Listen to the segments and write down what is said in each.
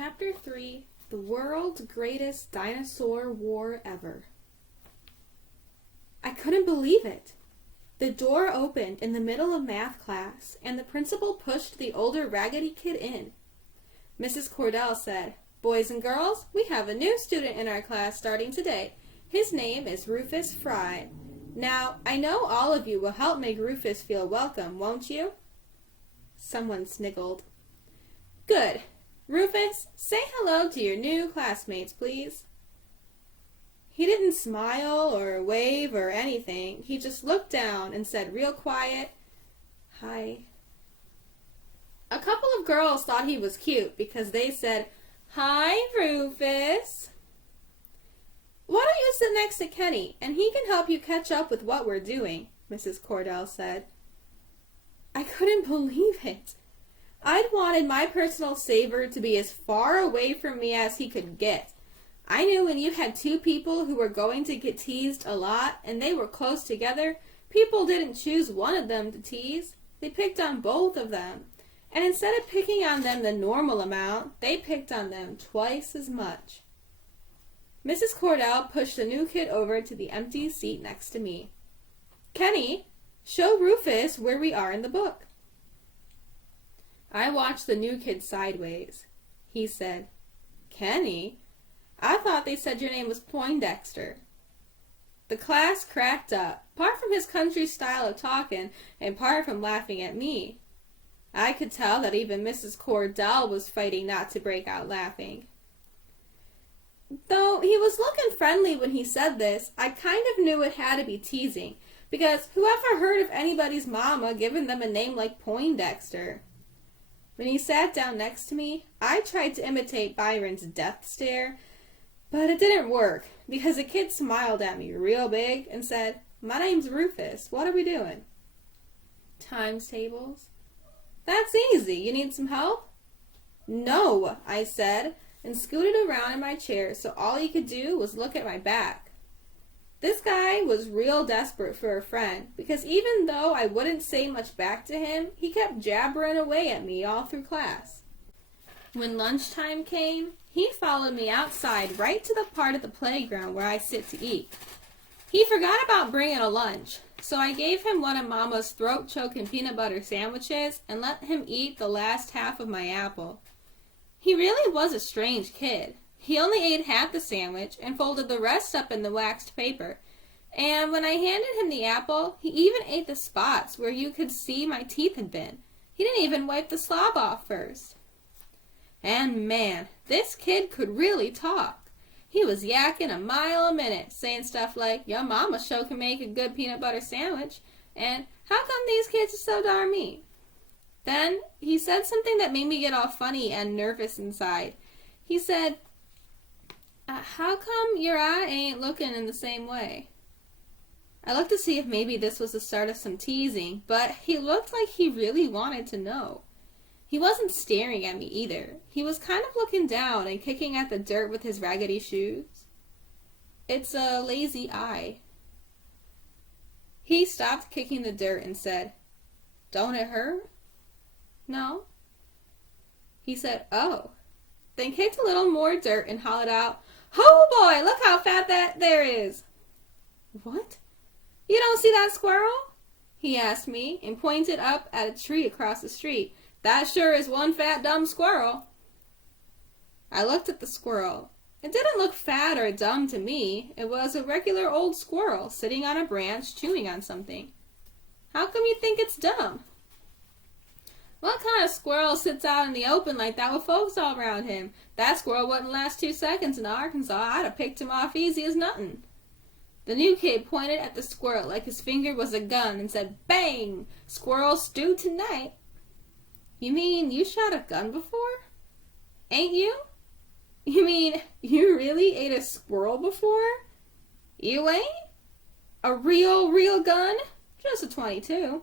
Chapter 3, The World's Greatest Dinosaur War Ever. I couldn't believe it. The door opened in the middle of math class, and the principal pushed the older raggedy kid in. Mrs. Cordell said, "Boys and girls, we have a new student in our class starting today. His name is Rufus Fry. Now, I know all of you will help make Rufus feel welcome, won't you?" Someone sniggled. "Good. Rufus, say hello to your new classmates, please." He didn't smile or wave or anything. He just looked down and said real quiet, "Hi." A couple of girls thought he was cute because they said, "Hi, Rufus." "Why don't you sit next to Kenny, and he can help you catch up with what we're doing," Mrs. Cordell said. I couldn't believe it. I'd wanted my personal savior to be as far away from me as he could get. I knew when you had two people who were going to get teased a lot and they were close together, people didn't choose one of them to tease. They picked on both of them. And instead of picking on them the normal amount, they picked on them twice as much. Mrs. Cordell pushed the new kid over to the empty seat next to me. "Kenny, show Rufus where we are in the book." I watched the new kid sideways. He said, "Kenny? I thought they said your name was Poindexter." The class cracked up, part from his country style of talking and part from laughing at me. I could tell that even Mrs. Cordell was fighting not to break out laughing. Though he was looking friendly when he said this, I kind of knew it had to be teasing, because whoever heard of anybody's mama giving them a name like Poindexter? When he sat down next to me, I tried to imitate Byron's death stare, but it didn't work, because the kid smiled at me real big and said, "My name's Rufus. What are we doing?" "Times tables." "That's easy. You need some help?" "No," I said, and scooted around in my chair so all he could do was look at my back. This guy was real desperate for a friend, because even though I wouldn't say much back to him, he kept jabbering away at me all through class. When lunchtime came, he followed me outside right to the part of the playground where I sit to eat. He forgot about bringing a lunch, so I gave him one of Mama's throat-choking peanut butter sandwiches and let him eat the last half of my apple. He really was a strange kid. He only ate half the sandwich and folded the rest up in the waxed paper. And when I handed him the apple, he even ate the spots where you could see my teeth had been. He didn't even wipe the slob off first. And man, this kid could really talk. He was yakking a mile a minute, saying stuff like, "Your mama sure can make a good peanut butter sandwich," and "How come these kids are so darn mean?" Then he said something that made me get all funny and nervous inside. He said, "How come your eye ain't looking in the same way?" I looked to see if maybe this was the start of some teasing, but he looked like he really wanted to know. He wasn't staring at me either. He was kind of looking down and kicking at the dirt with his raggedy shoes. "It's a lazy eye." He stopped kicking the dirt and said, "Don't it hurt?" "No." He said, "Oh." Then kicked a little more dirt and hollered out, "Oh boy, look how fat that there is." "What? You don't see that squirrel?" he asked me and pointed up at a tree across the street. "That sure is one fat dumb squirrel." I looked at the squirrel. It didn't look fat or dumb to me. It was a regular old squirrel sitting on a branch chewing on something. "How come you think it's dumb?" "What kind of squirrel sits out in the open like that with folks all around him? That squirrel wouldn't last 2 seconds in Arkansas. I'd have picked him off easy as nothing." The new kid pointed at the squirrel like his finger was a gun and said, "Bang! Squirrel stew tonight." "You mean you shot a gun before? Ain't you? You mean you really ate a squirrel before? You ain't? A real gun? Just a .22.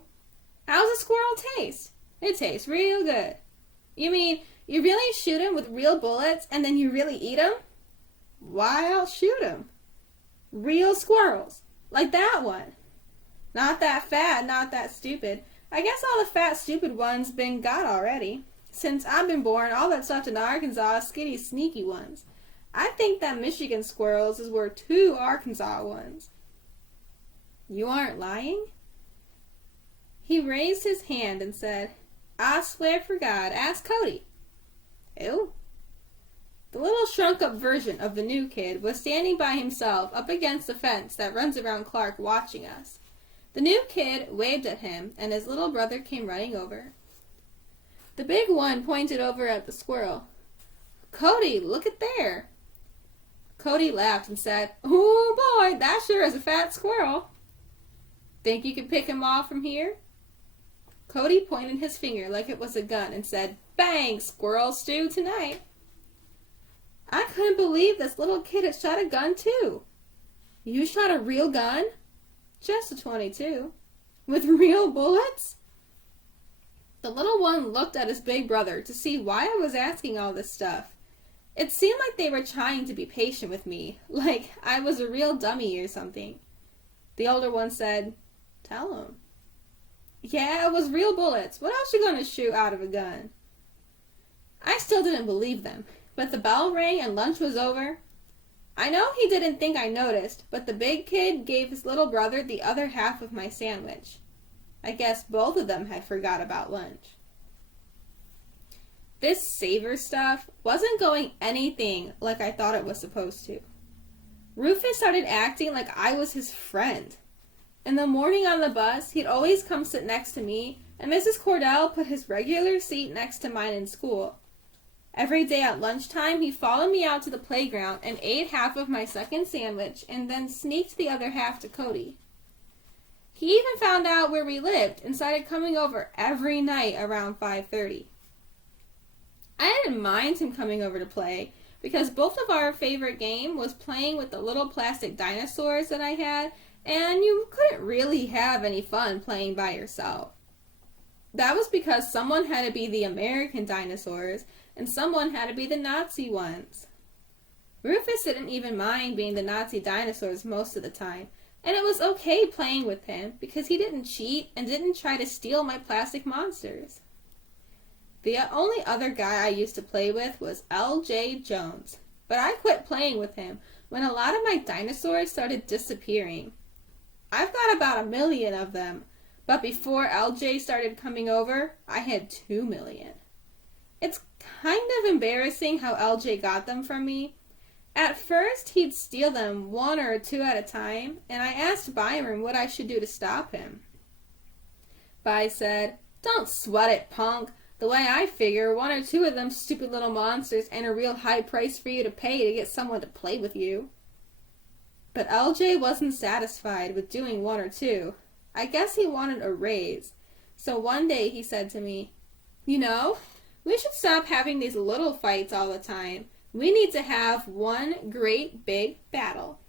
How's a squirrel taste? It tastes real good. You mean you really shoot 'em with real bullets and then you really eat 'em? Why, I'll shoot 'em. Real squirrels. Like that one. Not that fat, not that stupid. I guess all the fat, stupid ones been got already. Since I've been born, all that's left in Arkansas is skinny, sneaky ones. I think that Michigan squirrels is worth 2 Arkansas ones. You aren't lying? He raised his hand and said, I swear for God, ask Cody. Who? The little shrunk-up version of the new kid was standing by himself up against the fence that runs around Clark, watching us. The new kid waved at him, and his little brother came running over. The big one pointed over at the squirrel. Cody, look at there. Cody laughed and said, Oh boy, that sure is a fat squirrel. Think you can pick him off from here? Cody pointed his finger like it was a gun and said, Bang, squirrel stew tonight. I couldn't believe this little kid had shot a gun too. You shot a real gun? Just a .22. With real bullets? The little one looked at his big brother to see why I was asking all this stuff. It seemed like they were trying to be patient with me, like I was a real dummy or something. The older one said, Tell him. Yeah, it was real bullets. What else you gonna shoot out of a gun? I still didn't believe them, but the bell rang and lunch was over. I know he didn't think I noticed, but the big kid gave his little brother the other half of my sandwich. I guess both of them had forgot about lunch. This savor stuff wasn't going anything like I thought it was supposed to. Rufus started acting like I was his friend. In the morning on the bus, he'd always come sit next to me, and Mrs. Cordell put his regular seat next to mine in school. Every day at lunchtime, he followed me out to the playground and ate half of my second sandwich and then sneaked the other half to Cody. He even found out where we lived and started coming over every night around 5:30. I didn't mind him coming over to play because both of our favorite game was playing with the little plastic dinosaurs that I had, and you couldn't really have any fun playing by yourself. That was because someone had to be the American dinosaurs and someone had to be the Nazi ones. Rufus didn't even mind being the Nazi dinosaurs most of the time, and it was okay playing with him because he didn't cheat and didn't try to steal my plastic monsters. The only other guy I used to play with was L.J. Jones, but I quit playing with him when a lot of my dinosaurs started disappearing. I've got about 1 million of them, but before L.J. started coming over, I had 2 million. It's kind of embarrassing how L.J. got them from me. At first, he'd steal them 1 or 2 at a time, and I asked Byron what I should do to stop him. By said, Don't sweat it, punk. The way I figure, 1 or 2 of them stupid little monsters ain't a real high price for you to pay to get someone to play with you. But LJ wasn't satisfied with doing 1 or 2. I guess he wanted a raise. So one day he said to me, You know, we should stop having these little fights all the time. We need to have one great big battle.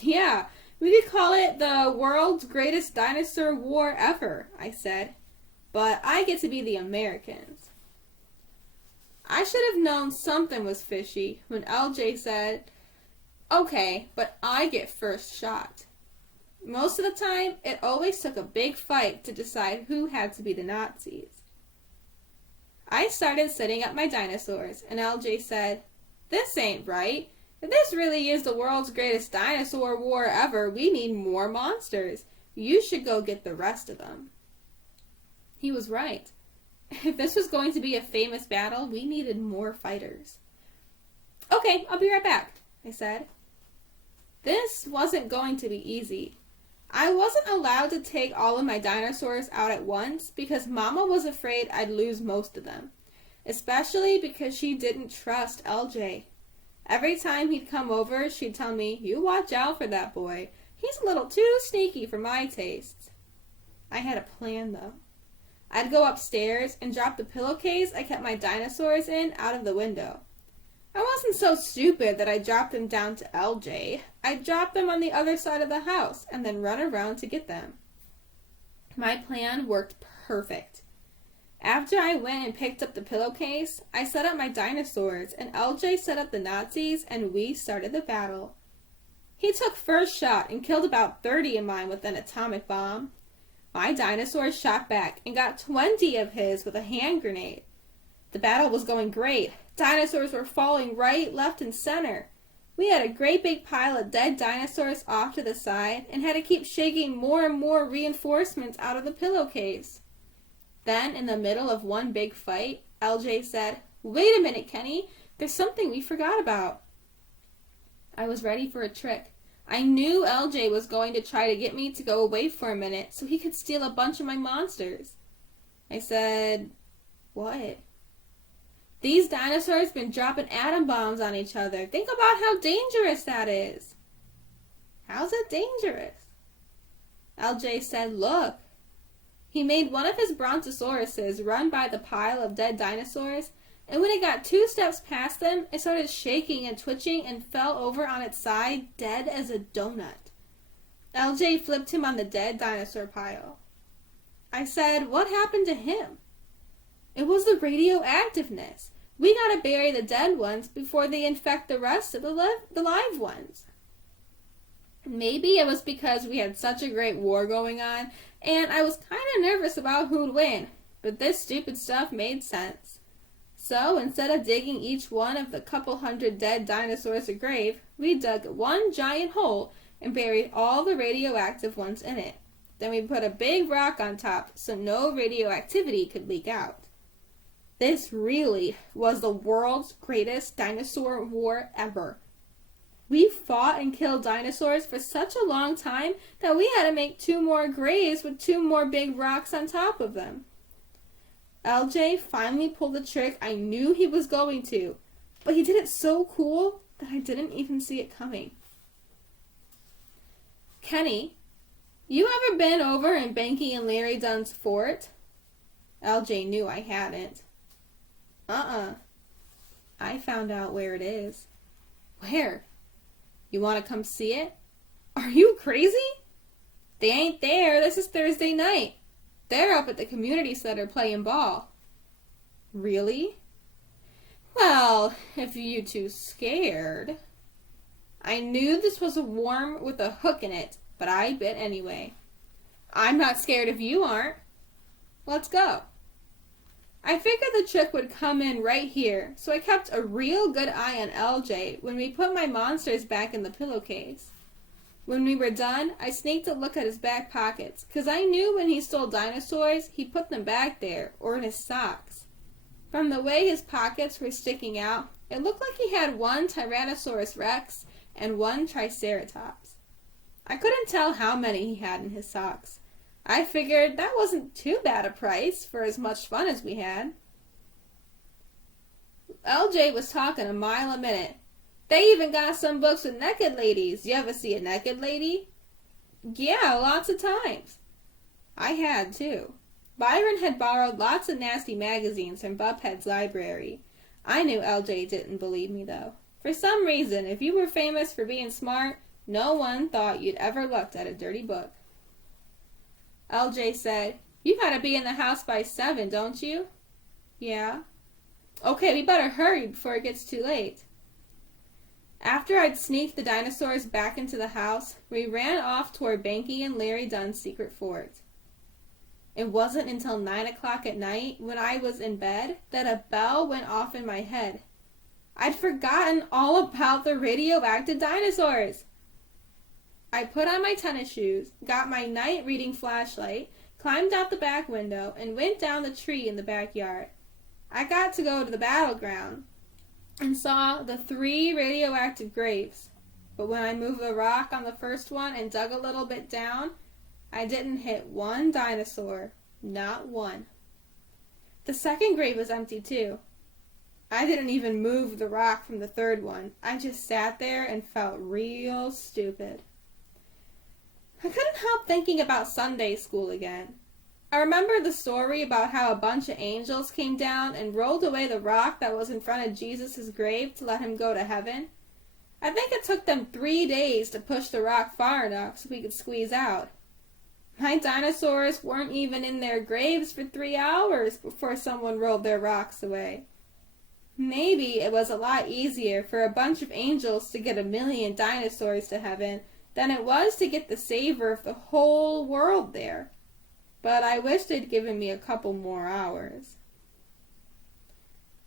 Yeah, we could call it the world's greatest dinosaur war ever, I said. But I get to be the Americans. I should have known something was fishy when LJ said, Okay, but I get first shot. Most of the time, it always took a big fight to decide who had to be the Nazis. I started setting up my dinosaurs, and LJ said, This ain't right. If this really is the world's greatest dinosaur war ever, we need more monsters. You should go get the rest of them. He was right. If this was going to be a famous battle, we needed more fighters. Okay, I'll be right back, I said. This wasn't going to be easy. I wasn't allowed to take all of my dinosaurs out at once because Mama was afraid I'd lose most of them, especially because she didn't trust LJ. Every time he'd come over, she'd tell me, You watch out for that boy. He's a little too sneaky for my tastes. I had a plan, though. I'd go upstairs and drop the pillowcase I kept my dinosaurs in out of the window. I wasn't so stupid that I dropped them down to LJ. I'd drop them on the other side of the house and then run around to get them. My plan worked perfect. After I went and picked up the pillowcase, I set up my dinosaurs and LJ set up the Nazis and we started the battle. He took first shot and killed about 30 of mine with an atomic bomb. My dinosaurs shot back and got 20 of his with a hand grenade. The battle was going great. Dinosaurs were falling right, left, and center. We had a great big pile of dead dinosaurs off to the side and had to keep shaking more and more reinforcements out of the pillowcase. Then, in the middle of one big fight, LJ said, "Wait a minute, Kenny. There's something we forgot about." I was ready for a trick. I knew LJ was going to try to get me to go away for a minute so he could steal a bunch of my monsters. I said, "What?" "These dinosaurs been dropping atom bombs on each other. Think about how dangerous that is." "How's it dangerous?" LJ said, "Look." He made one of his brontosauruses run by the pile of dead dinosaurs, and when it got 2 steps past them, it started shaking and twitching and fell over on its side, dead as a donut. LJ flipped him on the dead dinosaur pile. I said, "What happened to him?" "It was the radioactiveness. We gotta bury the dead ones before they infect the rest of the live ones." Maybe it was because we had such a great war going on, and I was kind of nervous about who'd win, but this stupid stuff made sense. So instead of digging each one of the couple hundred dead dinosaurs a grave, we dug one giant hole and buried all the radioactive ones in it. Then we put a big rock on top so no radioactivity could leak out. This really was the world's greatest dinosaur war ever. We fought and killed dinosaurs for such a long time that we had to make 2 more graves with 2 more big rocks on top of them. LJ finally pulled the trick I knew he was going to, but he did it so cool that I didn't even see it coming. "Kenny, you ever been over in Banky and Larry Dunn's fort?" LJ knew I hadn't. I found out where it is." "Where? You want to come see it?" "Are you crazy?" "They ain't there. This is Thursday night. They're up at the community center playing ball." "Really?" "Well, if you too scared." I knew this was a worm with a hook in it, but I bit anyway. "I'm not scared if you aren't." "Let's go." I figured the trick would come in right here, so I kept a real good eye on LJ when we put my monsters back in the pillowcase. When we were done, I sneaked a look at his back pockets, 'cause I knew when he stole dinosaurs, he put them back there, or in his socks. From the way his pockets were sticking out, it looked like he had 1 Tyrannosaurus Rex and 1 Triceratops. I couldn't tell how many he had in his socks. I figured that wasn't too bad a price for as much fun as we had. LJ was talking a mile a minute. "They even got some books with naked ladies. You ever see a naked lady?" "Yeah, lots of times." I had, too. Byron had borrowed lots of nasty magazines from Bubhead's library. I knew LJ didn't believe me, though. For some reason, if you were famous for being smart, no one thought you'd ever looked at a dirty book. LJ said, "You gotta be in the house by 7, don't you?" "Yeah." "Okay, we better hurry before it gets too late." After I'd sneaked the dinosaurs back into the house, we ran off toward Banky and Larry Dunn's secret fort. It wasn't until 9 o'clock at night, when I was in bed, that a bell went off in my head. I'd forgotten all about the radioactive dinosaurs. I put on my tennis shoes, got my night reading flashlight, climbed out the back window, and went down the tree in the backyard. I got to go to the battleground and saw the 3 radioactive graves. But when I moved the rock on the first one and dug a little bit down, I didn't hit 1 dinosaur. Not 1. The second grave was empty too. I didn't even move the rock from the 3rd one. I just sat there and felt real stupid. I couldn't help thinking about Sunday school again. I remember the story about how a bunch of angels came down and rolled away the rock that was in front of Jesus' grave to let him go to heaven. I think it took them 3 days to push the rock far enough so we could squeeze out. My dinosaurs weren't even in their graves for 3 hours before someone rolled their rocks away. Maybe it was a lot easier for a bunch of angels to get 1,000,000 dinosaurs to heaven than it was to get the savior of the whole world there. But I wish they'd given me a couple more hours.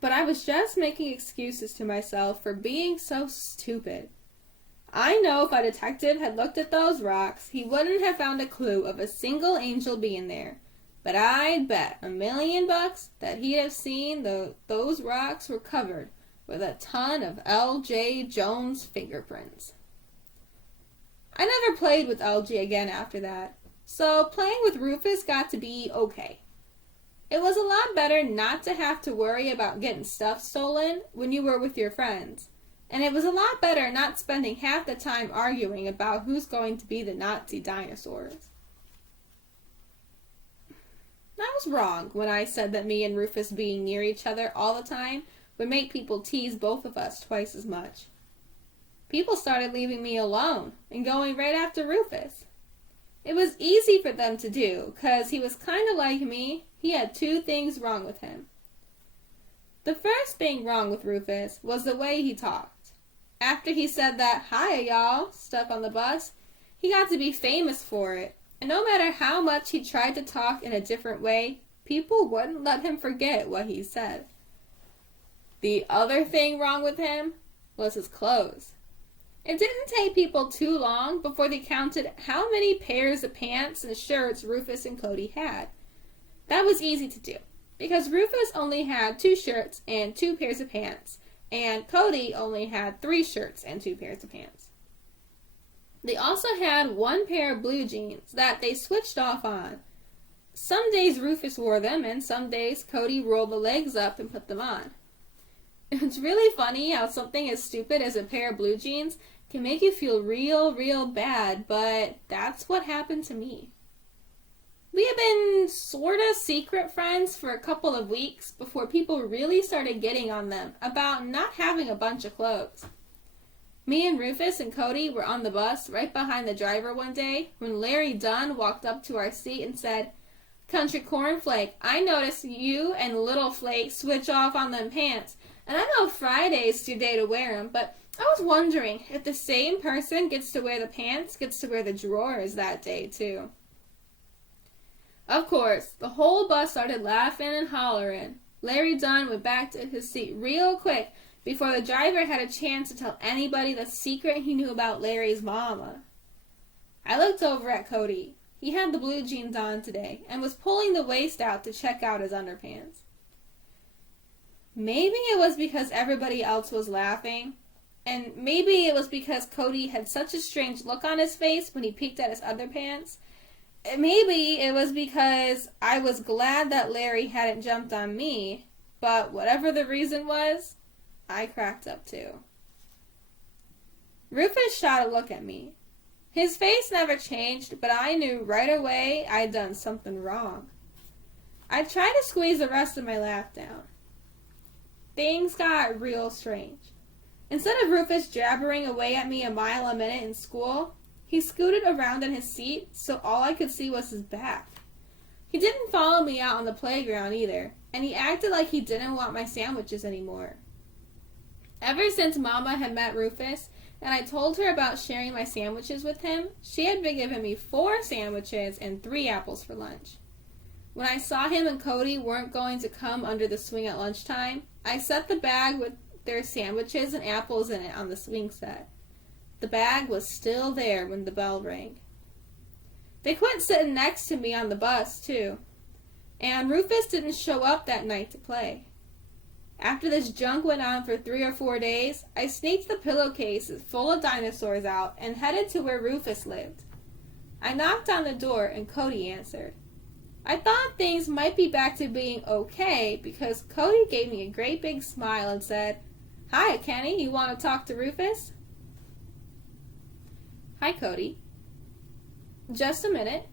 But I was just making excuses to myself for being so stupid. I know if a detective had looked at those rocks, he wouldn't have found a clue of a single angel being there. But I'd bet $1,000,000 that he'd have seen those rocks were covered with a ton of L.J. Jones fingerprints. I never played with LJ again after that, so playing with Rufus got to be okay. It was a lot better not to have to worry about getting stuff stolen when you were with your friends, and it was a lot better not spending half the time arguing about who's going to be the Nazi dinosaurs. I was wrong when I said that me and Rufus being near each other all the time would make people tease both of us twice as much. People started leaving me alone and going right after Rufus. It was easy for them to do, 'cause he was kind of like me. He had two things wrong with him. The first thing wrong with Rufus was the way he talked. After he said that "Hiya, y'all" stuff on the bus, he got to be famous for it, and no matter how much he tried to talk in a different way, people wouldn't let him forget what he said. The other thing wrong with him was his clothes. It didn't take people too long before they counted how many pairs of pants and shirts Rufus and Cody had. That was easy to do, because Rufus only had 2 shirts and 2 pairs of pants, and Cody only had 3 shirts and 2 pairs of pants. They also had 1 pair of blue jeans that they switched off on. Some days Rufus wore them, and some days Cody rolled the legs up and put them on. It's really funny how something as stupid as a pair of blue jeans can make you feel real bad, but that's what happened to me. We had been sorta secret friends for a couple of weeks before people really started getting on them about not having a bunch of clothes. Me and Rufus and Cody were on the bus right behind the driver one day when Larry Dunn walked up to our seat and said, "Country Cornflake, I noticed you and Little Flake switch off on them pants, and I know Friday's your day to wear them, but I was wondering if the same person gets to wear the pants gets to wear the drawers that day too." Of course, the whole bus started laughing and hollering. Larry Dunn went back to his seat real quick before the driver had a chance to tell anybody the secret he knew about Larry's mama. I looked over at Cody. He had the blue jeans on today and was pulling the waist out to check out his underpants. Maybe it was because everybody else was laughing, and maybe it was because Cody had such a strange look on his face when he peeked at his underpants. Maybe it was because I was glad that Larry hadn't jumped on me, but whatever the reason was, I cracked up too. Rufus shot a look at me. His face never changed, but I knew right away I'd done something wrong. I tried to squeeze the rest of my laugh down. Things got real strange. Instead of Rufus jabbering away at me a mile a minute in school, he scooted around in his seat so all I could see was his back. He didn't follow me out on the playground either, and he acted like he didn't want my sandwiches anymore. Ever since Mama had met Rufus, and I told her about sharing my sandwiches with him, she had been giving me 4 sandwiches and 3 apples for lunch. When I saw him and Cody weren't going to come under the swing at lunchtime, I set the bag with their sandwiches and apples in it on the swing set. The bag was still there when the bell rang. They quit sitting next to me on the bus, too, and Rufus didn't show up that night to play. After this junk went on for 3 or 4 days, I sneaked the pillowcases full of dinosaurs out and headed to where Rufus lived. I knocked on the door and Cody answered. I thought things might be back to being okay because Cody gave me a great big smile and said, "Hi, Kenny, you want to talk to Rufus?" "Hi, Cody." "Just a minute."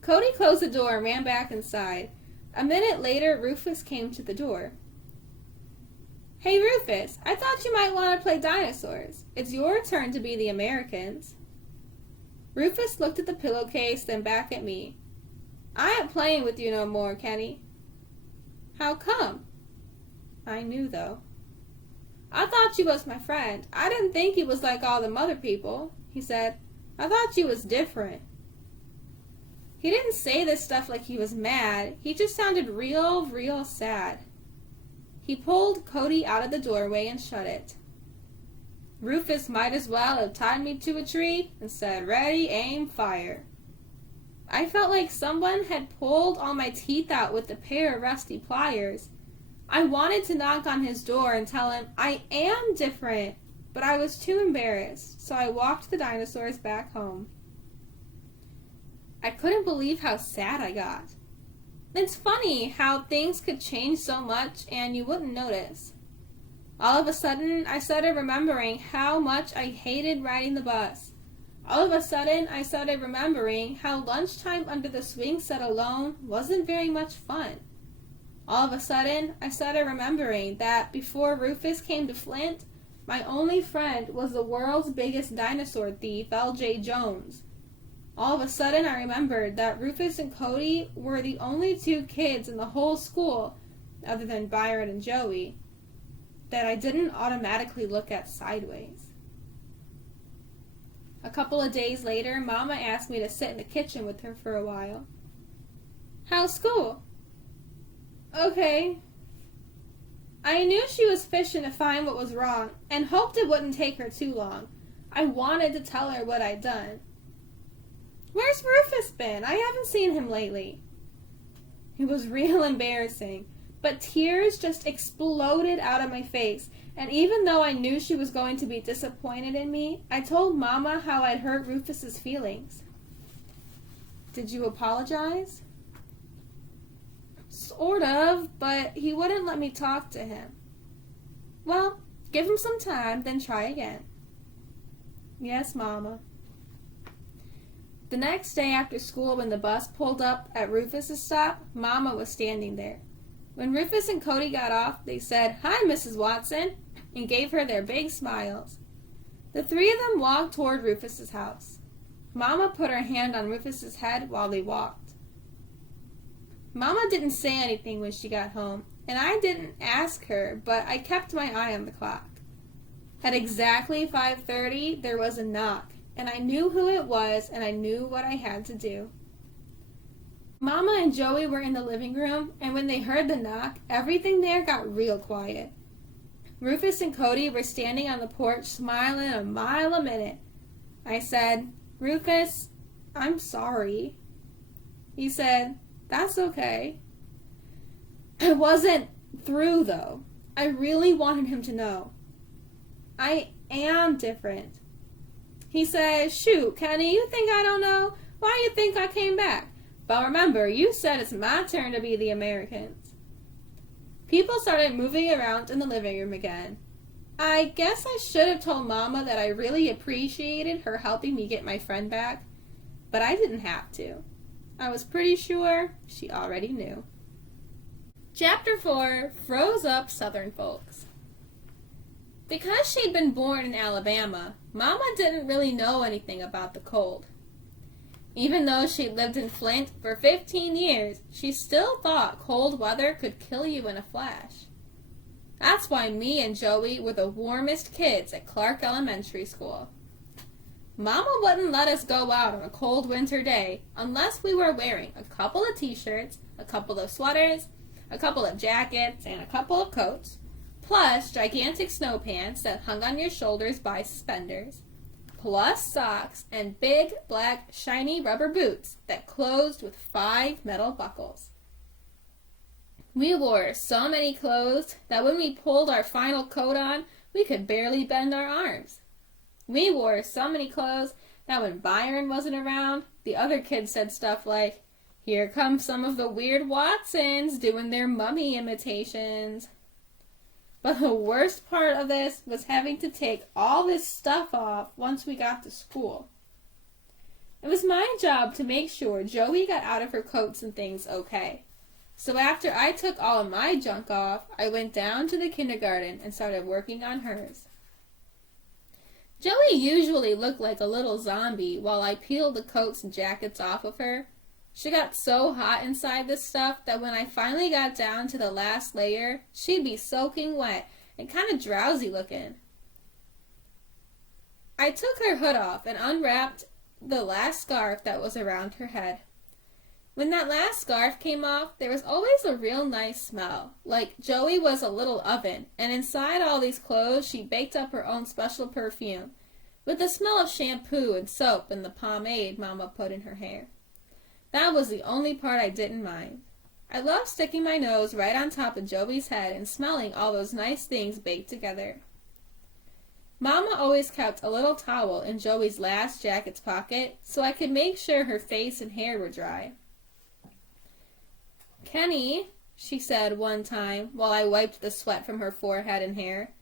Cody closed the door and ran back inside. A minute later, Rufus came to the door. "Hey, Rufus, I thought you might want to play dinosaurs. It's your turn to be the Americans." Rufus looked at the pillowcase, then back at me. "I ain't playing with you no more, Kenny." "How come?" I knew, though. "I thought you was my friend. I didn't think you was like all them other people," he said. "I thought you was different." He didn't say this stuff like he was mad. He just sounded real sad. He pulled Cody out of the doorway and shut it. Rufus might as well have tied me to a tree and said, "Ready, aim, fire." I felt like someone had pulled all my teeth out with a pair of rusty pliers. I wanted to knock on his door and tell him I am different, but I was too embarrassed, so I walked the dinosaurs back home. I couldn't believe how sad I got. It's funny how things could change so much and you wouldn't notice. All of a sudden, I started remembering how much I hated riding the bus. All of a sudden, I started remembering how lunchtime under the swing set alone wasn't very much fun. All of a sudden, I started remembering that before Rufus came to Flint, my only friend was the world's biggest dinosaur thief, L.J. Jones. All of a sudden, I remembered that Rufus and Cody were the only two kids in the whole school, other than Byron and Joey, that I didn't automatically look at sideways. A couple of days later, Mama asked me to sit in the kitchen with her for a while. "How's school?" "Okay." I knew she was fishing to find what was wrong and hoped it wouldn't take her too long. I wanted to tell her what I'd done. "Where's Rufus been? I haven't seen him lately." It was real embarrassing, but tears just exploded out of my face, and even though I knew she was going to be disappointed in me, I told Mama how I'd hurt Rufus's feelings. "Did you apologize?" "Sort of, but he wouldn't let me talk to him." "Well, give him some time, then try again." "Yes, Mama." The next day after school, when the bus pulled up at Rufus's stop, Mama was standing there. When Rufus and Cody got off, they said, "Hi, Mrs. Watson," and gave her their big smiles. The three of them walked toward Rufus's house. Mama put her hand on Rufus's head while they walked. Mama didn't say anything when she got home, and I didn't ask her, but I kept my eye on the clock. At exactly 5:30, there was a knock, and I knew who it was, and I knew what I had to do. Mama and Joey were in the living room, and when they heard the knock, everything there got real quiet. Rufus and Cody were standing on the porch smiling a mile a minute. I said, "Rufus, I'm sorry." He said, "That's okay." I wasn't through, though. I really wanted him to know. I am different. He said, "Shoot, Kenny, you think I don't know? Why do you think I came back? But remember, you said it's my turn to be the Americans." People started moving around in the living room again. I guess I should have told Mama that I really appreciated her helping me get my friend back, but I didn't have to. I was pretty sure she already knew. Chapter 4, Froze Up Southern Folks. Because she'd been born in Alabama, Mama didn't really know anything about the cold. Even though she'd lived in Flint for 15 years, she still thought cold weather could kill you in a flash. That's why me and Joey were the warmest kids at Clark Elementary School. Mama wouldn't let us go out on a cold winter day unless we were wearing a couple of t-shirts, a couple of sweaters, a couple of jackets, and a couple of coats, plus gigantic snow pants that hung on your shoulders by suspenders, plus socks and big, black, shiny rubber boots that closed with 5 metal buckles. We wore so many clothes that when we pulled our final coat on, we could barely bend our arms. We wore so many clothes that when Byron wasn't around, the other kids said stuff like, "Here come some of the weird Watsons doing their mummy imitations." But the worst part of this was having to take all this stuff off once we got to school. It was my job to make sure Joey got out of her coats and things okay. So after I took all of my junk off, I went down to the kindergarten and started working on hers. Joey usually looked like a little zombie while I peeled the coats and jackets off of her. She got so hot inside this stuff that when I finally got down to the last layer, she'd be soaking wet and kind of drowsy looking. I took her hood off and unwrapped the last scarf that was around her head. When that last scarf came off, there was always a real nice smell, like Joey was a little oven, and inside all these clothes she baked up her own special perfume, with the smell of shampoo and soap and the pomade Mama put in her hair. That was the only part I didn't mind. I loved sticking my nose right on top of Joey's head and smelling all those nice things baked together. Mama always kept a little towel in Joey's last jacket's pocket so I could make sure her face and hair were dry. "Kenny," she said one time while I wiped the sweat from her forehead and hair,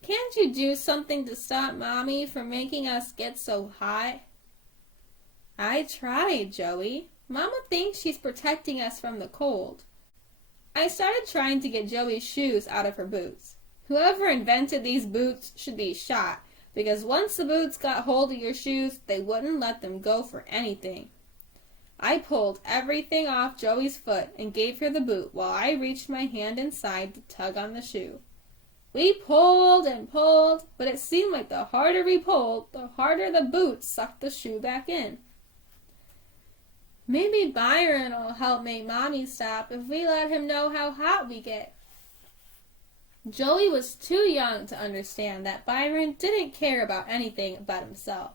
"can't you do something to stop Mommy from making us get so hot?" "I tried, Joey. Mama thinks she's protecting us from the cold." I started trying to get Joey's shoes out of her boots. Whoever invented these boots should be shot, because once the boots got hold of your shoes, they wouldn't let them go for anything. I pulled everything off Joey's foot and gave her the boot while I reached my hand inside to tug on the shoe. We pulled and pulled, but it seemed like the harder we pulled, the harder the boot sucked the shoe back in. "Maybe Byron will help make Mommy stop if we let him know how hot we get." Joey was too young to understand that Byron didn't care about anything but himself.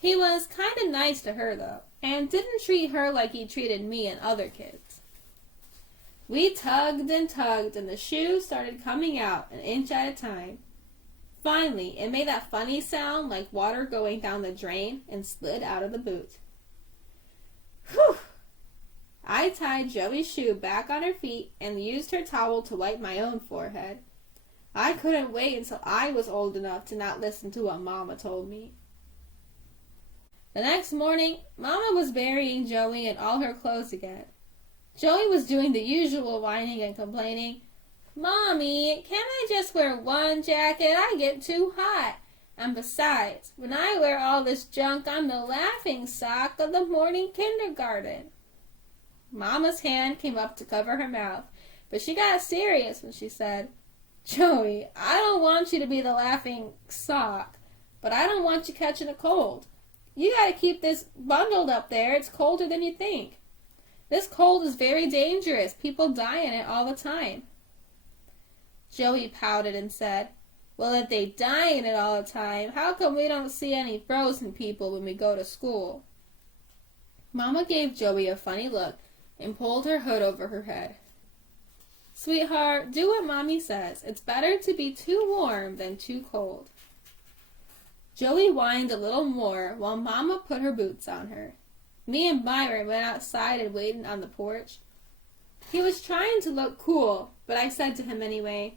He was kind of nice to her, though, and didn't treat her like he treated me and other kids. We tugged, and the shoe started coming out an inch at a time. Finally, it made that funny sound like water going down the drain and slid out of the boot. Whew! I tied Joey's shoe back on her feet and used her towel to wipe my own forehead. I couldn't wait until I was old enough to not listen to what Mama told me. The next morning, Mama was burying Joey in all her clothes again. Joey was doing the usual whining and complaining. "Mommy, can't I just wear one jacket? I get too hot. And besides, when I wear all this junk, I'm the laughing stock of the morning kindergarten." Mama's hand came up to cover her mouth, but she got serious when she said, "Joey, I don't want you to be the laughing stock, but I don't want you catching a cold. You gotta keep this bundled up there. It's colder than you think. This cold is very dangerous. People die in it all the time." Joey pouted and said, "Well, if they die in it all the time, how come we don't see any frozen people when we go to school?" Mama gave Joey a funny look and pulled her hood over her head. "Sweetheart, do what Mommy says. It's better to be too warm than too cold." Joey whined a little more while Mama put her boots on her. Me and Byron went outside and waited on the porch. He was trying to look cool, but I said to him anyway,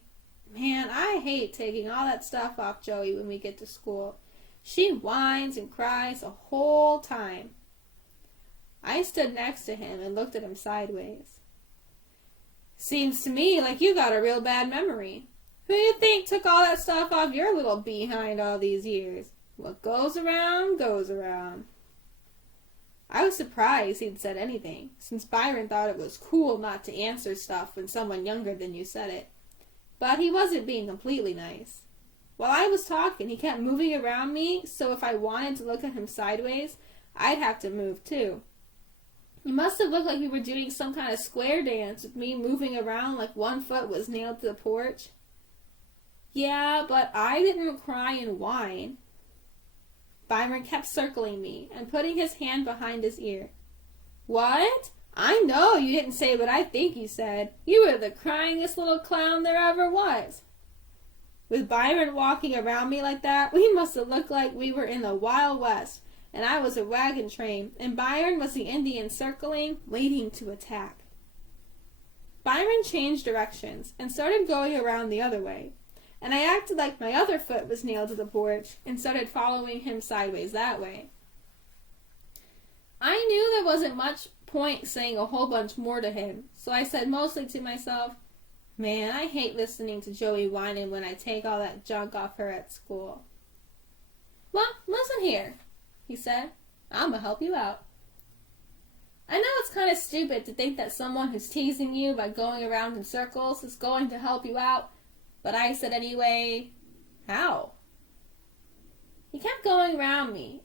"Man, I hate taking all that stuff off Joey when we get to school. She whines and cries the whole time." I stood next to him and looked at him sideways. "Seems to me like you got a real bad memory. Who you think took all that stuff off your little behind all these years? What goes around, goes around." I was surprised he'd said anything, since Byron thought it was cool not to answer stuff when someone younger than you said it. But he wasn't being completely nice. While I was talking, he kept moving around me, so if I wanted to look at him sideways, I'd have to move too. It must have looked like we were doing some kind of square dance with me moving around like one foot was nailed to the porch. Yeah, but I didn't cry and whine. Byron kept circling me and putting his hand behind his ear. "What? I know you didn't say what I think you said. You were the cryingest little clown there ever was." With Byron walking around me like that, we must have looked like we were in the Wild West, and I was a wagon train, and Byron was the Indian circling, waiting to attack. Byron changed directions and started going around the other way, and I acted like my other foot was nailed to the porch and started following him sideways that way. I knew there wasn't much point saying a whole bunch more to him, so I said mostly to myself, "Man, I hate listening to Joey whining when I take all that junk off her at school." "Well, listen here," he said. "I'm gonna help you out. I know it's kind of stupid to think that someone who's teasing you by going around in circles is going to help you out, but I said anyway, how?" He kept going around me.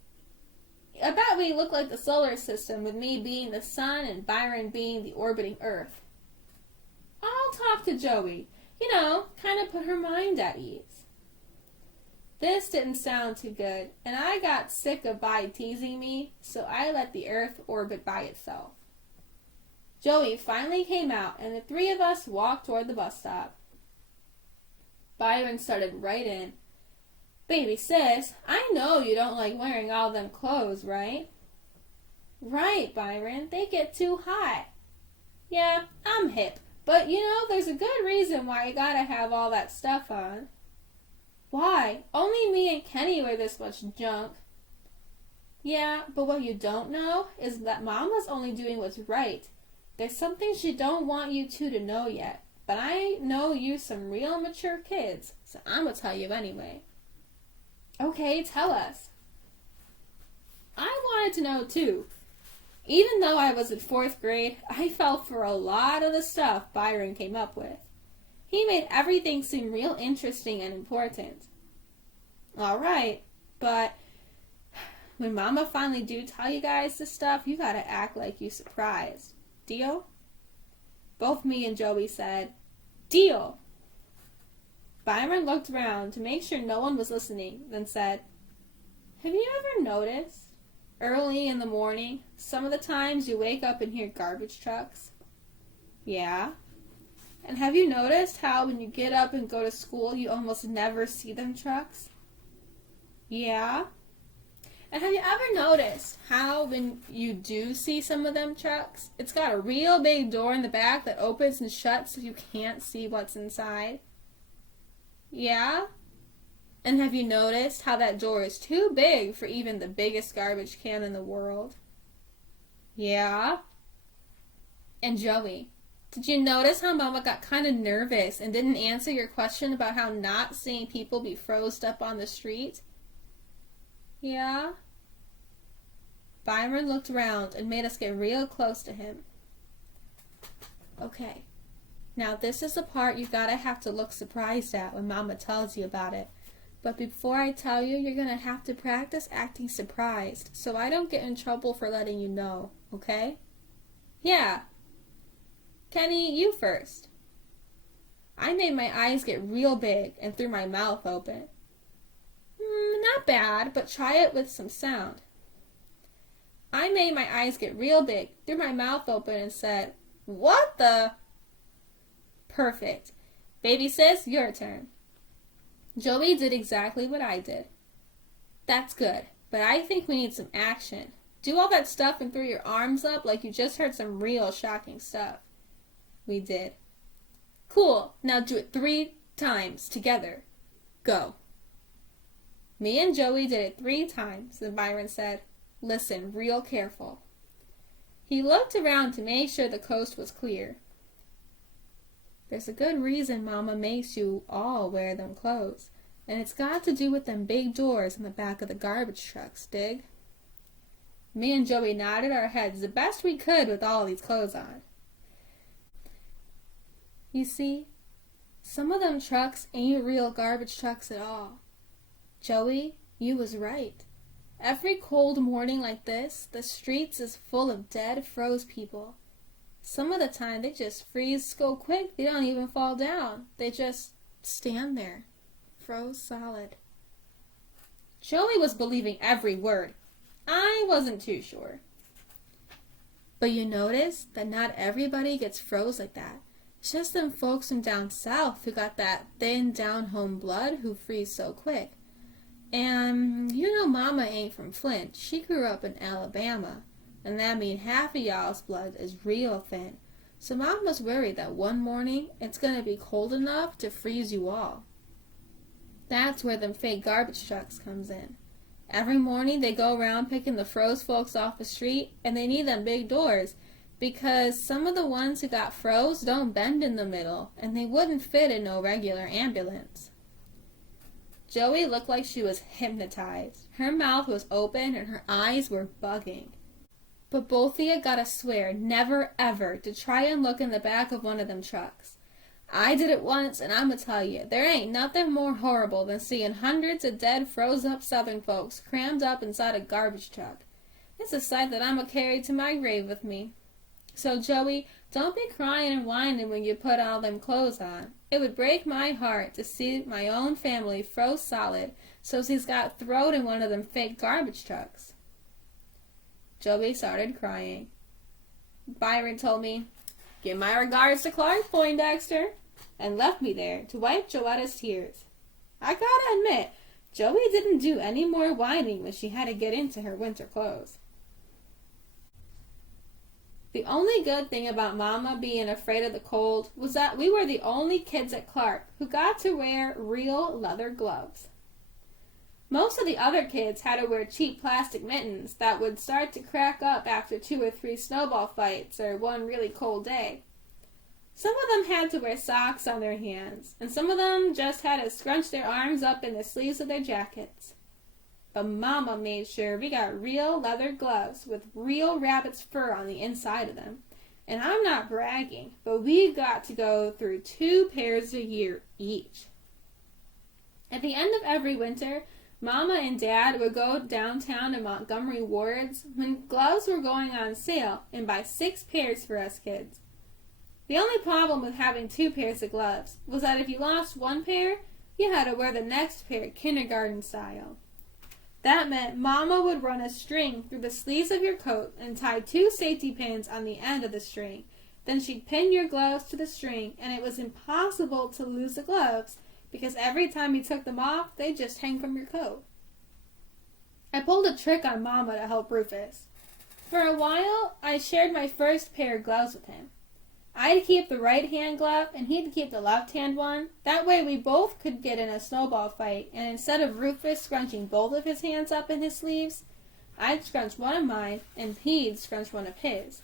I bet we look like the solar system, with me being the sun and Byron being the orbiting Earth. I'll talk to Joey. Kind of put her mind at ease. This didn't sound too good, and I got sick of Bi teasing me, so I let the Earth orbit by itself. Joey finally came out, and the three of us walked toward the bus stop. Byron started right in. Baby sis, I know you don't like wearing all them clothes, right? Right, Byron, they get too hot. Yeah, I'm hip, but there's a good reason why you gotta have all that stuff on. Why? Only me and Kenny wear this much junk. Yeah, but what you don't know is that Mama's only doing what's right. There's something she don't want you two to know yet, but I know you some real mature kids, so I'm gonna tell you anyway. Okay, tell us. I wanted to know too. Even though I was in 4th grade, I fell for a lot of the stuff Byron came up with. He made everything seem real interesting and important. All right, but when Mama finally do tell you guys this stuff, you gotta act like you surprised. Deal? Both me and Joey said, deal. Byron looked around to make sure no one was listening, then said, have you ever noticed, early in the morning, some of the times you wake up and hear garbage trucks? Yeah. And have you noticed how when you get up and go to school, you almost never see them trucks? Yeah. And have you ever noticed how when you do see some of them trucks, it's got a real big door in the back that opens and shuts so you can't see what's inside? Yeah. And have you noticed how that door is too big for even the biggest garbage can in the world? Yeah. And Joey, did you notice how Mama got kind of nervous and didn't answer your question about how not seeing people be froze up on the street? Yeah. Byron looked around and made us get real close to him. Okay. Now this is the part you gotta have to look surprised at when Mama tells you about it. But before I tell you, you're gonna have to practice acting surprised so I don't get in trouble for letting you know, okay? Yeah. Kenny, you first. I made my eyes get real big and threw my mouth open. Not bad, but try it with some sound. I made my eyes get real big, threw my mouth open, and said, what the? Perfect. Baby sis, your turn. Joey did exactly what I did. That's good, but I think we need some action. Do all that stuff and throw your arms up like you just heard some real shocking stuff. We did. Cool, now do it 3 times together. Go. Me and Joey did it 3 times, and Byron said, listen real careful. He looked around to make sure the coast was clear. There's a good reason Mama makes you all wear them clothes, and it's got to do with them big doors in the back of the garbage trucks, dig? Me and Joey nodded our heads the best we could with all these clothes on. You see, some of them trucks ain't real garbage trucks at all. Joey, you was right. Every cold morning like this, the streets is full of dead, froze people. Some of the time they just freeze so quick they don't even fall down. They just stand there, froze solid. Joey was believing every word. I wasn't too sure. But you notice that not everybody gets froze like that. It's just them folks from down south who got that thin, down-home blood who freeze so quick. And Mama ain't from Flint. She grew up in Alabama. And that means half of y'all's blood is real thin. So Mama's worried that one morning it's going to be cold enough to freeze you all. That's where them fake garbage trucks comes in. Every morning they go around picking the froze folks off the street, and they need them big doors because some of the ones who got froze don't bend in the middle, and they wouldn't fit in no regular ambulance. Joey looked like she was hypnotized. Her mouth was open and her eyes were bugging. But both of you gotta swear never ever to try and look in the back of one of them trucks. I did it once, and I'ma tell you, there ain't nothing more horrible than seeing hundreds of dead, froze-up Southern folks crammed up inside a garbage truck. It's a sight that I'ma carry to my grave with me. So, Joey, don't be crying and whining when you put all them clothes on. It would break my heart to see my own family froze solid so's he's got thrown in one of them fake garbage trucks. Joey started crying. Byron told me, "Give my regards to Clark, Poindexter," and left me there to wipe Joetta's tears. I gotta admit, Joey didn't do any more whining when she had to get into her winter clothes. The only good thing about Mama being afraid of the cold was that we were the only kids at Clark who got to wear real leather gloves. Most of the other kids had to wear cheap plastic mittens that would start to crack up after 2 or 3 snowball fights or one really cold day. Some of them had to wear socks on their hands, and some of them just had to scrunch their arms up in the sleeves of their jackets. But Mama made sure we got real leather gloves with real rabbit's fur on the inside of them. And I'm not bragging, but we got to go through 2 pairs a year each. At the end of every winter, Mama and Dad would go downtown to Montgomery Ward's when gloves were going on sale and buy 6 pairs for us kids. The only problem with having 2 pairs of gloves was that if you lost one pair, you had to wear the next pair kindergarten style. That meant Mama would run a string through the sleeves of your coat and tie 2 safety pins on the end of the string. Then she'd pin your gloves to the string, and it was impossible to lose the gloves because every time you took them off, they'd just hang from your coat. I pulled a trick on Mama to help Rufus. For a while, I shared my first pair of gloves with him. I'd keep the right-hand glove, and he'd keep the left-hand one. That way we both could get in a snowball fight, and instead of Rufus scrunching both of his hands up in his sleeves, I'd scrunch one of mine, and he'd scrunch one of his.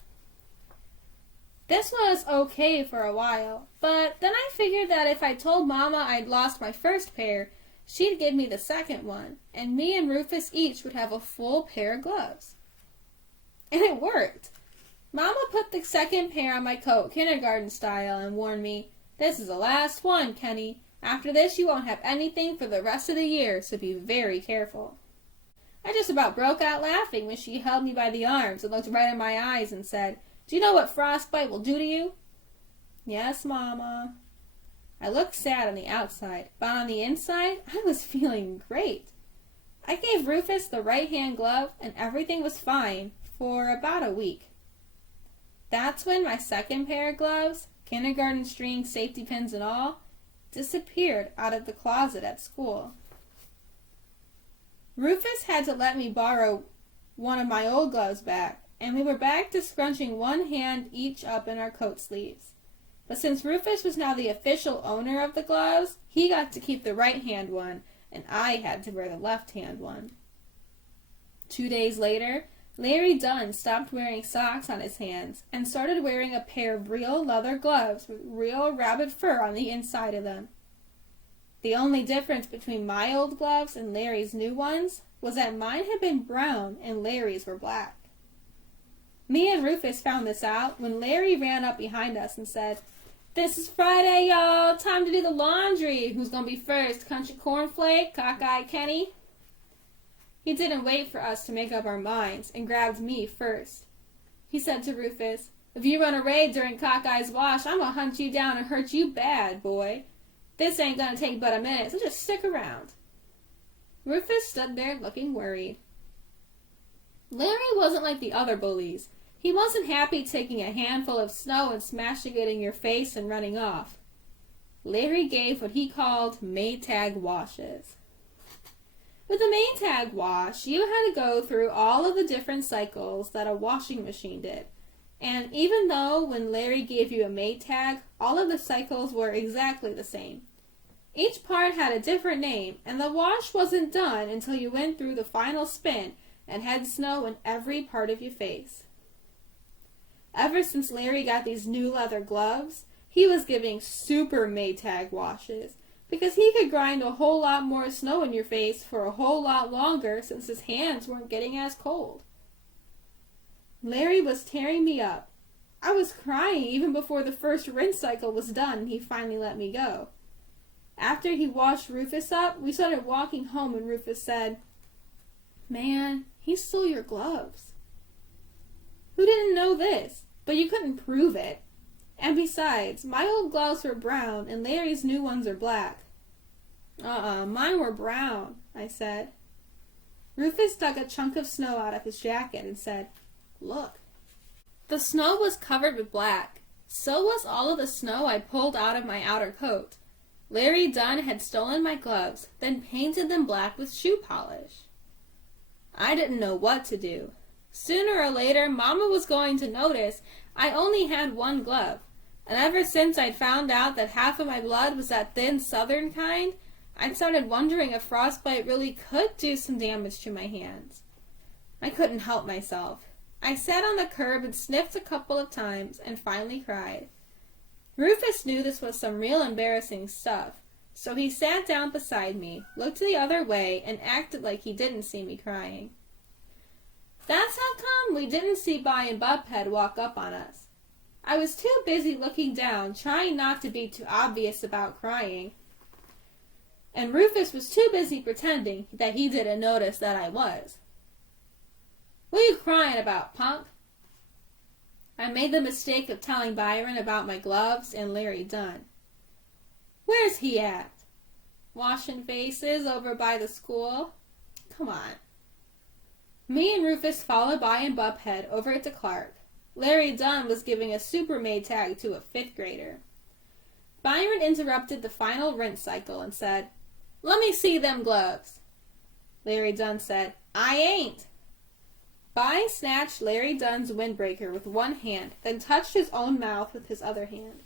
This was okay for a while, but then I figured that if I told Mama I'd lost my first pair, she'd give me the second one, and me and Rufus each would have a full pair of gloves. And it worked. Mama put the second pair on my coat, kindergarten style, and warned me, "This is the last one, Kenny. After this, you won't have anything for the rest of the year, so be very careful." I just about broke out laughing when she held me by the arms and looked right in my eyes and said, "Do you know what frostbite will do to you?" "Yes, Mama." I looked sad on the outside, but on the inside, I was feeling great. I gave Rufus the right-hand glove, and everything was fine for about a week. That's when my second pair of gloves, kindergarten string, safety pins and all, disappeared out of the closet at school. Rufus had to let me borrow one of my old gloves back, and we were back to scrunching one hand each up in our coat sleeves. But since Rufus was now the official owner of the gloves, he got to keep the right-hand one, and I had to wear the left-hand one. 2 days later, Larry Dunn stopped wearing socks on his hands and started wearing a pair of real leather gloves with real rabbit fur on the inside of them. The only difference between my old gloves and Larry's new ones was that mine had been brown and Larry's were black. Me and Rufus found this out when Larry ran up behind us and said, "This is Friday, y'all. Time to do the laundry. Who's gonna be first? Country Cornflake, Cockeye Kenny?" He didn't wait for us to make up our minds and grabbed me first. He said to Rufus, "If you run a raid during Cockeye's wash, I'm gonna hunt you down and hurt you bad, boy. This ain't gonna take but a minute, so just stick around." Rufus stood there looking worried. Larry wasn't like the other bullies. He wasn't happy taking a handful of snow and smashing it in your face and running off. Larry gave what he called Maytag washes. With a Maytag wash, you had to go through all of the different cycles that a washing machine did. And even though when Larry gave you a Maytag, all of the cycles were exactly the same, each part had a different name, and the wash wasn't done until you went through the final spin and had snow in every part of your face. Ever since Larry got these new leather gloves, he was giving super Maytag washes, because he could grind a whole lot more snow in your face for a whole lot longer since his hands weren't getting as cold. Larry was tearing me up. I was crying even before the first rinse cycle was done and he finally let me go. After he washed Rufus up, we started walking home and Rufus said, "Man, he stole your gloves." Who didn't know this? But you couldn't prove it. And besides, my old gloves were brown and Larry's new ones are black. Mine were brown, I said. Rufus dug a chunk of snow out of his jacket and said, "Look." The snow was covered with black. So was all of the snow I pulled out of my outer coat. Larry Dunn had stolen my gloves, then painted them black with shoe polish. I didn't know what to do. Sooner or later, Mama was going to notice I only had one glove, and ever since I'd found out that half of my blood was that thin southern kind, I'd started wondering if frostbite really could do some damage to my hands. I couldn't help myself. I sat on the curb and sniffed a couple of times and finally cried. Rufus knew this was some real embarrassing stuff, so he sat down beside me, looked the other way, and acted like he didn't see me crying. That's how come we didn't see Bi and Bubhead walk up on us. I was too busy looking down, trying not to be too obvious about crying, and Rufus was too busy pretending that he didn't notice that I was. "What are you crying about, punk?" I made the mistake of telling Byron about my gloves and Larry Dunn. "Where's he at?" "Washing faces over by the school." "Come on." Me and Rufus followed Bi and Bubhead over to Clark. Larry Dunn was giving a supermaid tag to a 5th grader. Byron interrupted the final rinse cycle and said, "Let me see them gloves." Larry Dunn said, "I ain't." Bi snatched Larry Dunn's windbreaker with one hand, then touched his own mouth with his other hand.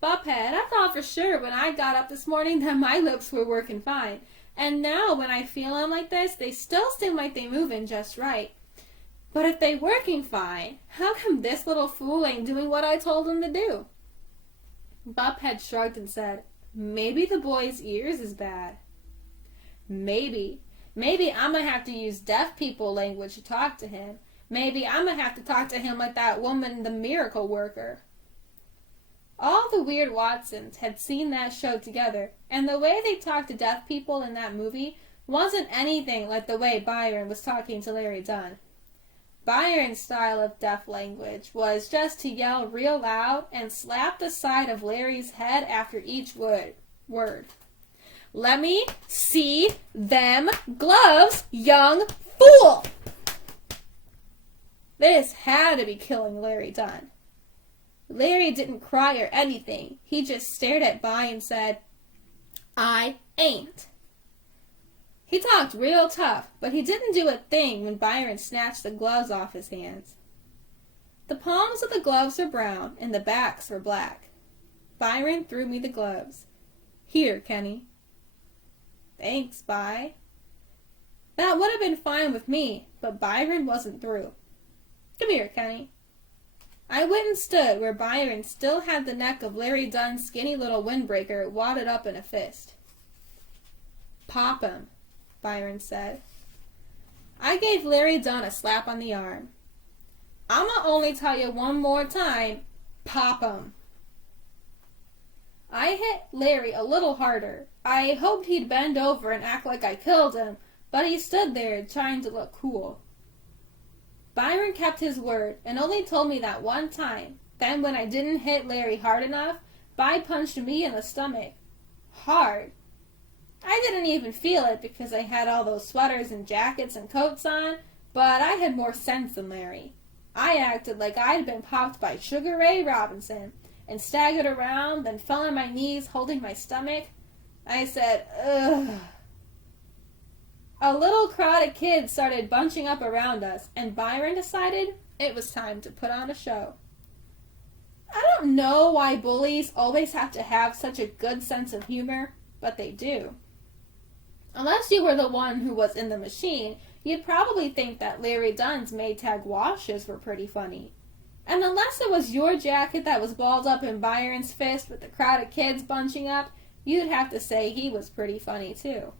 "Bubhead, I thought for sure when I got up this morning that my lips were working fine, and now when I feel them like this, they still seem like they moving just right. But if they working fine, how come this little fool ain't doing what I told him to do?" Bubhead shrugged and said, "Maybe the boy's ears is bad." "Maybe. Maybe I'm going to have to use deaf people language to talk to him. Maybe I'm going to have to talk to him like that woman, the miracle worker." All the Weird Watsons had seen that show together, and the way they talked to deaf people in that movie wasn't anything like the way Byron was talking to Larry Dunn. Byron's style of deaf language was just to yell real loud and slap the side of Larry's head after each word. "Let me see them gloves, young fool!" This had to be killing Larry Dunn. Larry didn't cry or anything. He just stared at Bi and said, "I ain't." He talked real tough, but he didn't do a thing when Byron snatched the gloves off his hands. The palms of the gloves were brown and the backs were black. Byron threw me the gloves. "Here, Kenny." "Thanks, Bi." That would have been fine with me, but Byron wasn't through. "Come here, Kenny." I went and stood where Byron still had the neck of Larry Dunn's skinny little windbreaker wadded up in a fist. "Pop him," Byron said. I gave Larry Dunn a slap on the arm. "I'ma only tell you one more time, pop him." I hit Larry a little harder. I hoped he'd bend over and act like I killed him, but he stood there trying to look cool. Byron kept his word and only told me that one time. Then when I didn't hit Larry hard enough, Bi punched me in the stomach. Hard. I didn't even feel it because I had all those sweaters and jackets and coats on, but I had more sense than Larry. I acted like I'd been popped by Sugar Ray Robinson and staggered around, then fell on my knees holding my stomach. I said, "Ugh." A little crowd of kids started bunching up around us, and Byron decided it was time to put on a show. I don't know why bullies always have to have such a good sense of humor, but they do. Unless you were the one who was in the machine, you'd probably think that Larry Dunn's Maytag washes were pretty funny. And unless it was your jacket that was balled up in Byron's fist with the crowd of kids bunching up, you'd have to say he was pretty funny too.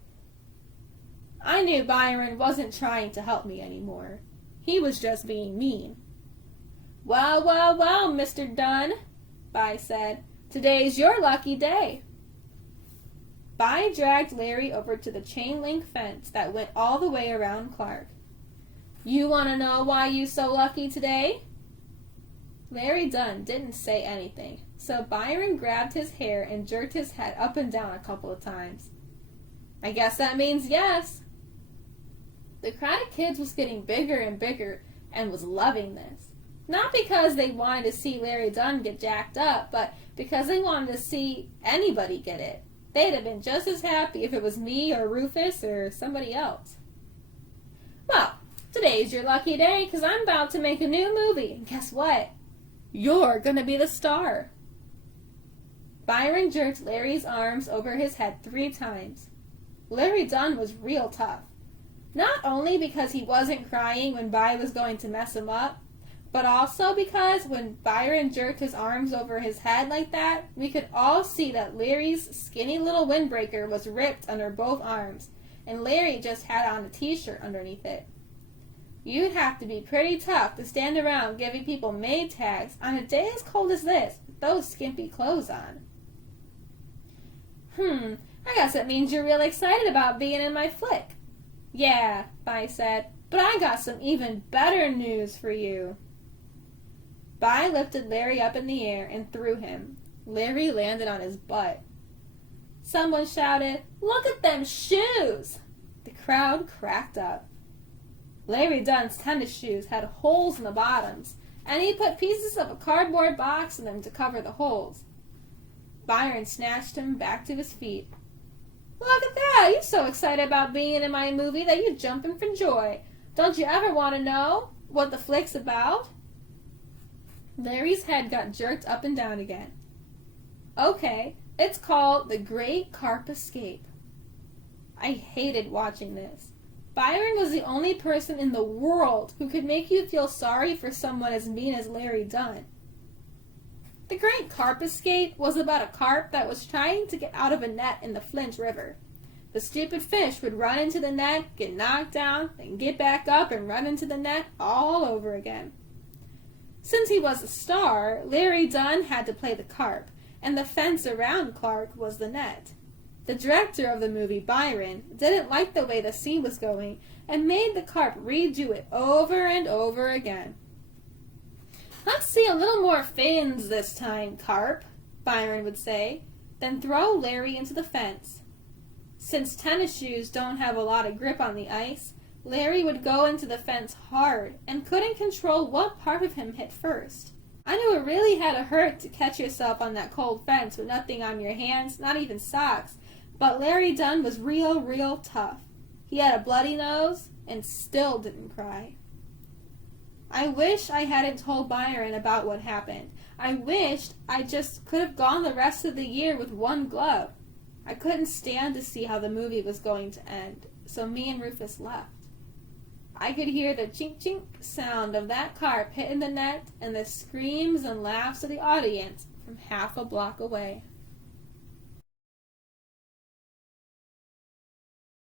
I knew Byron wasn't trying to help me anymore. He was just being mean. "Well, well, well, Mr. Dunn," Bi said. "Today's your lucky day." Bi dragged Larry over to the chain-link fence that went all the way around Clark. You want to know why you so lucky today? Larry Dunn didn't say anything, so Byron grabbed his hair and jerked his head up and down a couple of times. I guess that means yes. The crowd of kids was getting bigger and bigger and was loving this. Not because they wanted to see Larry Dunn get jacked up, but because they wanted to see anybody get it. They'd have been just as happy if it was me or Rufus or somebody else. Well, today's your lucky day because I'm about to make a new movie. And guess what? You're going to be the star. Byron jerked Larry's arms over his head 3 times. Larry Dunn was real tough. Not only because he wasn't crying when By was going to mess him up, but also because when Byron jerked his arms over his head like that, we could all see that Larry's skinny little windbreaker was ripped under both arms, and Larry just had on a t-shirt underneath it. You'd have to be pretty tough to stand around giving people maid tags on a day as cold as this with those skimpy clothes on. I guess that means you're real excited about being in my flick. Yeah, By said, but I got some even better news for you. By lifted Larry up in the air and threw him. Larry landed on his butt. Someone shouted, "Look at them shoes!" The crowd cracked up. Larry Dunn's tennis shoes had holes in the bottoms, and he put pieces of a cardboard box in them to cover the holes. Byron snatched him back to his feet. "Look at that! You're so excited about being in my movie that you're jumping for joy. Don't you ever want to know what the flick's about?" Larry's head got jerked up and down again. "Okay, it's called The Great Carp Escape." I hated watching this. Byron was the only person in the world who could make you feel sorry for someone as mean as Larry Dunn. The Great Carp Escape was about a carp that was trying to get out of a net in the Flint River. The stupid fish would run into the net, get knocked down, then get back up and run into the net all over again. Since he was a star, Larry Dunn had to play the carp, and the fence around Clark was the net. The director of the movie, Byron, didn't like the way the scene was going and made the carp redo it over and over again. "Let's see a little more fins this time, carp," Byron would say, then throw Larry into the fence. Since tennis shoes don't have a lot of grip on the ice, Larry would go into the fence hard and couldn't control what part of him hit first. I knew it really had to hurt to catch yourself on that cold fence with nothing on your hands, not even socks, but Larry Dunn was real tough. He had a bloody nose and still didn't cry. I wish I hadn't told Byron about what happened. I wished I just could have gone the rest of the year with one glove. I couldn't stand to see how the movie was going to end, so me and Rufus left. I could hear the chink-chink sound of that carp hitting the net and the screams and laughs of the audience from half a block away.